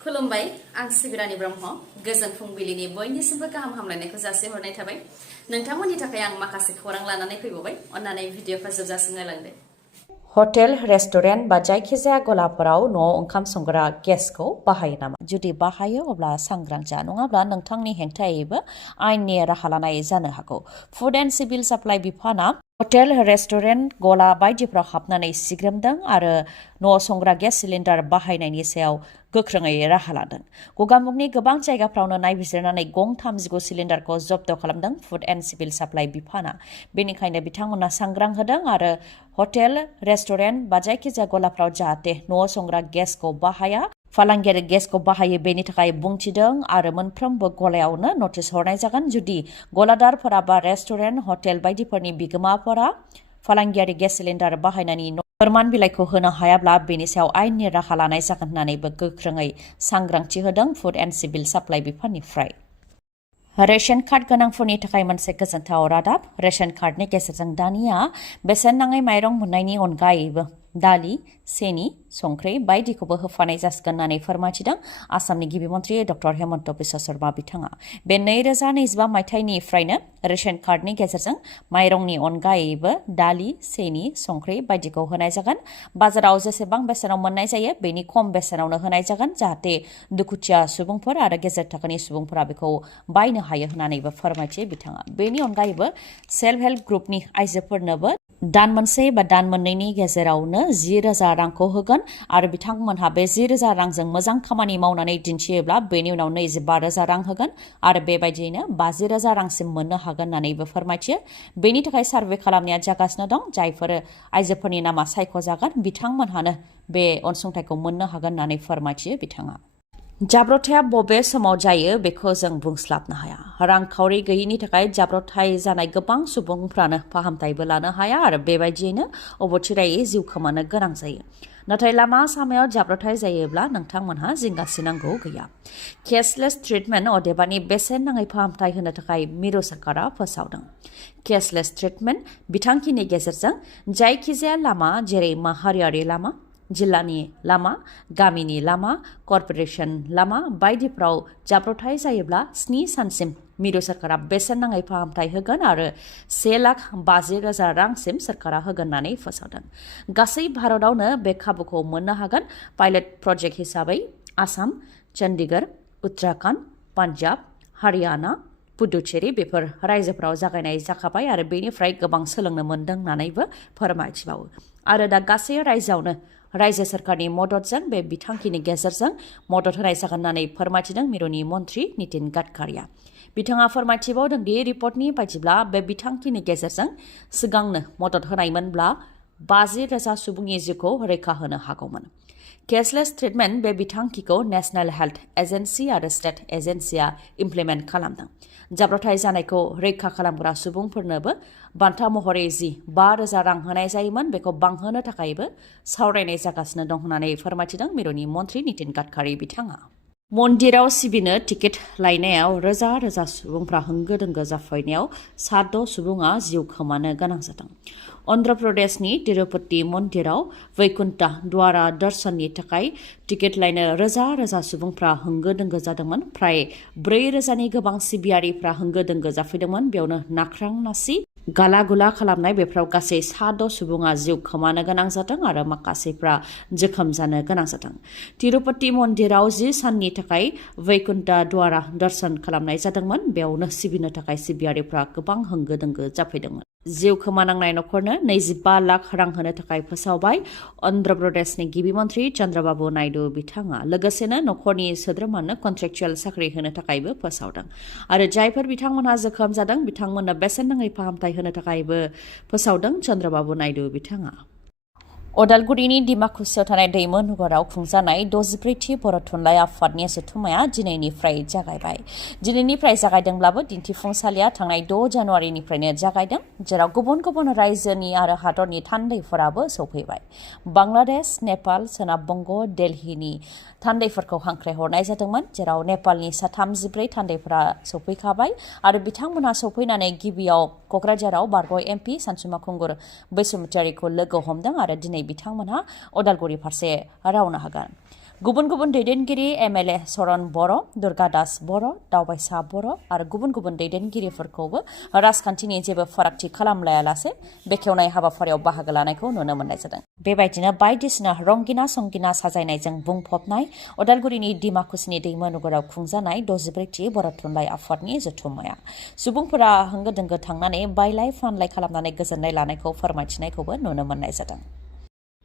खुलुमबाय आं सिबि रानि ब्रह्म गोजोन फुंबिलिनि बयनिसिमबो गाहाम हामलायनायखौ जासिहरनाय थाबाय नोंथांमोननि थाखाय आं माखासे खौरां लानानै फैबावबाय अन्नानै भिडिअखौ जोबजासिम नायलांदो हटेल रेस्टुरेन्ट बा जायखिजाया गलाफोराव न'आव ओंखाम संग्रा गेसखौ बाहायो नामा जुदि बाहायो अब्ला सांग्रां जा नङाब्ला नोंथांनि हेंथायैबो आयेननि राहा लानाय जानो हागौ फुड एन्ड सिभिल साप्लाइ बिफाना हटेल रेस्टुरेन्ट गला बायदिफ्राव हाबनानै सिग्रोमदों आरो न'आव संग्रा गेस सिलिन्डार बाहायनायनि सायाव गोख्रोङै राहा लादों गगामुगनि गोबां जायगाफ्रावनो नायबिजिरनानै गं 35 सिलिन्डारखौ जब्द खालामदों फुड एन्ड सिभिल साप्लाइ बिफाना बेनिखायनो बिथांमोना सांग्रां होदों आरो हटेल रेस्टुरेन्ट बा जायखिजाया गलाफ्राव जाहाथे न'आव संग्रा गेसखौ बाहाया फालांगियारि गेसखौ बाहायो बेनि थाखाय बुंथिदों आरो मोनफ्रोमबो गलायावनो नटिस हरनाय जागोन जुदि गलादारफोरा बा रेस्टुरेन्ट हटेल बायदिफोरनि बिगोमाफोरा फालांगियारि गेस सिलिन्डार बाहायनायनि फोरमान बिलाइखौ होनो हायाब्ला बेनि सायाव आयेननि राहा लानाय जागोन होननानैबो गोख्रोङै सांग्रांथि होदों फुड एन्ड सिभिल साप्लाइ बिफाननिफ्राय रेशन कार्ड गोनांफोरनि थाखाय मोनसे गोजोनथाव रादाब रेशन कार्डनि गेजेरजों दानिया बेसेन नाङै माइरं मोननायनि अनगायैबो दालि सेनि संख्रि बायदिखौबो होफानाय जासिगोन होननानै फोरमायथिदों आसामनि गिबि मन्थ्रि डक्टर हेमन्त बिश्व शर्मा बिथाङा बे 2025 मायथाइनिफ्रायनो रेशन कार्डनि गेजेरजों माइरंनि अनगायैबो दालि सेनि संख्रि बायदिखौ होनाय जागोन बाजाराव जेसेबां बेसेनाव मोननाय जायो बेनि खम बेसेनावनो होनाय जागोन जाहाथे दुखुथिया सुबुंफोर आरो गेजेर थाखोनि सुबुंफोरा बेखौ बायनो हायो होननानैबो फोरमायथियो बिथाङा बेनि अनगायैबो सेल्फ हेल्प ग्रुपनि आइजोफोरनोबो दान मोनसे बा दान मोननैनि गेजेरावनो 10,000 रांखौ होगोन आरो बिथांमोनहा बे 10,000 रांजों मोजां खामानि मावनानै दिन्थियोब्ला बेनि उनाव 25,000 रां होगोन आरो बेबायदियैनो 50,000 रांसिम मोननो हागोन होननानैबो फोरमायथियो बेनि थाखाय सार्भे खालामनाया जागासिनो दं जायफोर आइजोफोरनि नामा सायख'जागोन बिथांमोनहानो बे अनसुंथाइखौ मोननो हागोन होननानै फोरमायथियो बिथाङा जाब्रबथाया बबे समाव जायो बेखौ जों बुंस्लाबनो हाया रांखावरि गैयिनि थाखाय जाब्रबथाय जानाय गोबां सुबुंफ्रानो फाहामथायबो लानो हाया आरो बेबायदियैनो अबथिरायै जिउ खोमानो गोनां जायो नाथाय लामा सामायाव जाब्रबथाय जायोब्ला नोंथांमोनहा जिंगासिनांगौ गैया केसलेस ट्रिटमेन्ट अदेबानि बेसेन नाङै फाहामथाय होनो थाखाय मिरु सरकारा फोसावदों केसलेस ट्रिटमेन्ट बिथांखिनि गेजेरजों जायखिजाया लामा जेरै माहारियारि लामा जिल्लानि लामा गामिनि लामा कर्परेसन लामा बायदिफ्राव जाब्रबथाय जायोब्ला 7 सानसिम मिरु सरकारा बेसेन नाङै फाहामथाय होगोन आरो 1,50,000 रांसिम सरकारा होगोन होननानै फोसावदों गासै भारतआवनो बे खाबुखौ मोननो हागोन पाइलट प्रजेक्ट हिसाबै आसाम चन्डीगढ़ उत्तराखन्ड पान्जाब हारियाना पुडुचेरी बेफोर रायजोफोराव जागायनाय जाखाबाय आरो बेनिफ्राय गोबां सोलोंनो मोन्दों होननानैबो फोरमायथिबावो आरो दा गासै रायजोआवनो रायजो सरकारनि मददजों बे बिथांखिनि गेजेरजों मदद होनाय जागोन होननानै फोरमायथिदों मिरुनि मन्थ्रि नितिन गडकारिया बिथाङा फोरमायथिबावदों दि रिपर्टनि बायदिब्ला बे बिथांखिनि गेजेरजों सिगांनो मदद होनायमोनब्ला 50,000 सुबुंनि जिउखौ रैखा होनो हागौमोन केसलेस ट्रिटमेन्ट बे बिथांखिखौ नेशनेल हेल्थ एजेन्सि आरो स्टेट एजेन्सिया इमप्लिमेन्ट खालामदों जाब्रबथाय जानायखौ रैखा खालामग्रा सुबुंफोरनोबो बान्था महरै 5,000 रां होनाय जायोमोन बेखौ बांहोनो थाखायबो सावरायनाय जागासिनो दं होननानै फोरमायथिदों मिरुनि मन्थ्रि नितिन गडकारि बिथाङा मन्दिराव सिबिनो टिकेट लायनायाव रोजा रोजा सुबुंफ्रा होंगो दोंगो जाफैनायाव 7 सुबुङा जिउ खोमानो गोनां जादों अन्ध्र प्रदेशनि तिरुपति मन्दिराव वैकुण्ठ द्वारा दर्शननि थाखाय टिकेट लायनो रोजा रोजा सुबुंफ्रा होंगो दोंगो जादोंमोन फ्राय 4,000नि गोबां सिबियारिफ्रा होंगो दोंगो जाफैदोंमोन बेयावनो नाख्रां नासि गाला गुला खालामनाय बेफोराव गासै 7 सुबुङा जिउ खोमानो गोनां जादों आरो माखासेफ्रा जोखोम जानो गोनां जादों तिरुपति मन्दिराव 10 साननि थाखाय वैकुण्ठ द्वारा दर्शन खालामनाय जादोंमोन बेयावनो सिबिनो थाखाय सिबियारिफ्रा गोबां होंगो दोंगो जाफैदोंमोन जिउ खोमानांनाय नखरनो 25 लाख रां होनो थाखाय फोसावबाय अन्ध्र प्रदेशनि गिबि मन्थ्रि चन्द्रबाबु नायडु बिथाङा लोगोसेनो नखरनि सोद्रोमानो कन्ट्रेक्चुएल साख्रि होनो थाखायबो फोसावदों आरो जायफोर बिथांमोनहा जोखोम जादों बिथांमोननो बेसेन नाङै फाहामथाय होनो थाखायबो फोसावदों चन्द्रबाबु नायडु बिथाङा अदालगुरिनि डिमाकुसियाव थानाय दैमुनगराव खुंजानाय 63थि बर' थुनलाइ आफादनि जथुम्माया दिनैनिफ्राय जागायबाय दिनैनिफ्राय जागायदोंब्लाबो दिन्थिफुंसालिया थांनाय 6 जानुवारिनिफ्रायनो जागायदों जेराव गुबुन गुबुन रायजोनि आरो हादरनि थान्दैफोराबो सौफैबाय बांलादेश नेपाल सोनाब बंग दिल्लीनि थान्दैफोरखौ हांख्रायहरनाय जादोंमोन जेराव नेपालनि 34 थान्दैफोरा सौफैखाबाय आरो बिथांमोनहा सौफैनानै गिबियाव क'क्राझाराव बारग' एमपि सानसुमा खुंगुर बैसुमुतियारिखौ लोगो हमदों आरो दिनै बिथांमोनहा अदालगुरि फारसे रावनो हागोन गुबुन गुबुन दैदेनगिरि MLA सरन बर' दुर्गा दास बर' दावबायसा बर' आरो गुबुन गुबुन दैदेनगिरिफोरखौबो राजखान्थिनि जेबो फारागथि खालामलायालासे बेखेवनाय हाबाफारियाव बाहागो लानायखौ नुनो मोननाय जादों। बेबायदिनो बायदिसिना रंगिना संगिना साजायनायजों बुंफबनाय उदालगुरिनि डिमाकुसिनि दैमानुगुराव खुंजानाय 64थि बर' थुनलाइ आफादनि जथुम्माया सुबुंफोरा होंगो दोंगो थांनानै बायलाय फानलाय खालामनानै गोजोननाय लानायखौ फोरमायथिनायखौबो नुनो मोननाय जादों।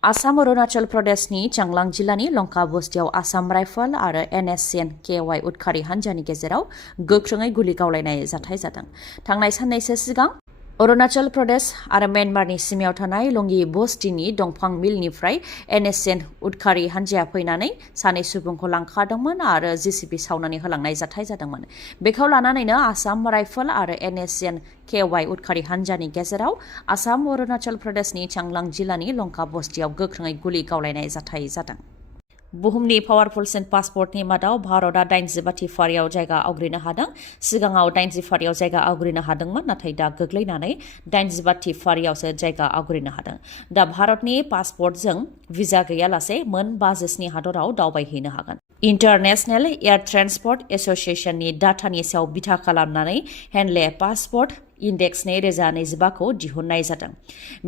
आसाम अरुणाचल प्रदेशनि चांलां जिल्लानि लंका बस्तियाव आसाम राइफल आरो NSCN KY उदखारि हान्जानि गेजेराव गोख्रोङै गुलि गावलायनाय जाथाय जादों। थांनाय साननैसो सिगां अरुणाचल प्रदेश आरो म्यानमारनि सिमायाव थानाय लंगी बस्तिनि दंफां मिलनिफ्राय NSCN उदखारि हान्जाया फैनानै सानै सुबुंखौ लांखारदोंमोन आरो JCB सावनानै होलांनाय जाथाय जादोंमोन। बेखौ लानानैनो आसाम राइफल आरो NSCN KY उदखारि हान्जानि गेजेराव आसाम अरुणाचल प्रदेशनि चांलां जिल्लानि लंका बस्तियाव गोख्रोङै गुलि गावलायनाय जाथाय जादों। बुहुमनि पावारफुलसिन पासपर्टनि मादाव भारतआ 85थि फारियाव जायगा आवग्रिनो हादों। सिगाङाव 80 फारियाव जायगा आवग्रिनो हादोंमोन, नाथाय दा गोग्लैनानै 85थि फारियावसो जायगा आवग्रिनो हादों। दा भारतनि पासपर्टजों भिजा गैयालासे मोन 57 हादराव दावबायहैनो हागोन। इन्टारनेशनेल एयार ट्रेन्सपर्ट एसोसिएशननि डाटानि सायाव बिथा खालामनानै हेनले पासपर्ट इन्डेक्स 2025 खौ दिहुननाय जादों।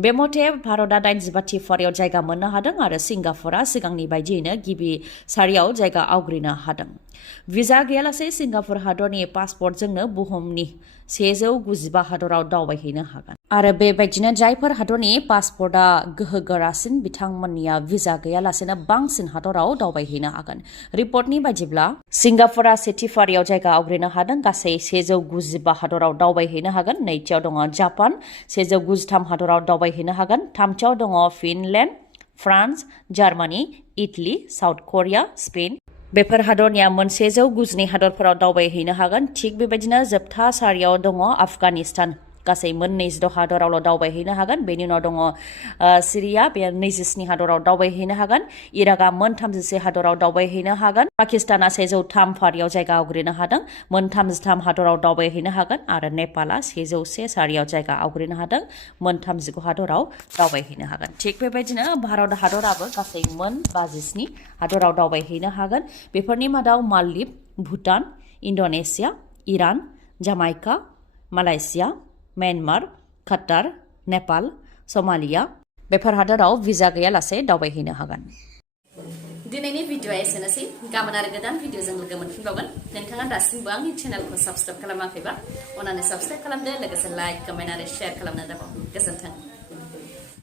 बे मथे भारतआ 85थि फारियाव जायगा मोननो हादों आरो सिंगापुरा सिगांनि बायदियैनो गिबि सारियाव जायगा आवग्रिनो हादों। भिजा गैयालासे सिंगापुर हादरनि पासपर्टजोंनो बुहुमनि 195 हादराव दावबायहैनो हागोन। आरो बेबायदिनो जायफोर हादरनि पासपर्टआ गोहोगोरासिन बिथांमोननिया भिजा गैयालासेनो बांसिन हादराव दावबायहैनो हागोन। रिपर्टनि बायदिब्ला सिंगापुरा सेथि फारियाव जायगा आवग्रिनो हादों, गासै 195 हादराव दावबायहैनो हागोन। नैथियाव दङ जापान, 193 हादराव दावबायहैनो हागोन। थामथियाव दङ Finland, France, Germany, Italy, South Korea, Spain. बेफोर हादरनिया 192 हादरफोराव दावबायहैनो हागोन। थिग बेबायदिनो जोबथा सारियाव दङ आफगानिस्तान, गासै 26 हादरावल' दावबायहैनो हागोन। बेनि उनाव दङ सिरिया, बे 27 हादराव दावबायहैनो हागोन। इराकआ 33 हादराव दावबायहैनो हागोन। पाकिस्ताना 103 फारियाव जायगा आवग्रिनो हादों, 33 हादराव दावबायहैनो हागोन। आरो नेपाला 101 सारियाव जायगा आवग्रिनो हादों, 39 हादराव दावबायहैनो हागोन। थिग बेबायदिनो भारत हादराबो गासै 57 हादराव दावबायहैनो हागोन। बेफोरनि मादाव Maldives, Bhutan, Indonesia, Iran, जामाइका, Malaysia, Myanmar, कातार, Nepal, Somalia बेफोर हादराव भिजा गैयालासे दावबायहैनो हागोन। दिनैनि भिडिअ'आ एसेनोसै। गाबोन आरो गोदान भिडिअ'जों लोगो मोनफिनबावगोन। नोंथाङा दासिमबो आंनि चेनेलखौ साबस्क्राइब खालामाखैबा अन्नानै साबस्क्राइब खालामदो, लोगोसे लाइक, कमेन्ट आरो शेयार खालामनो दाबाव। गोजोन्थों।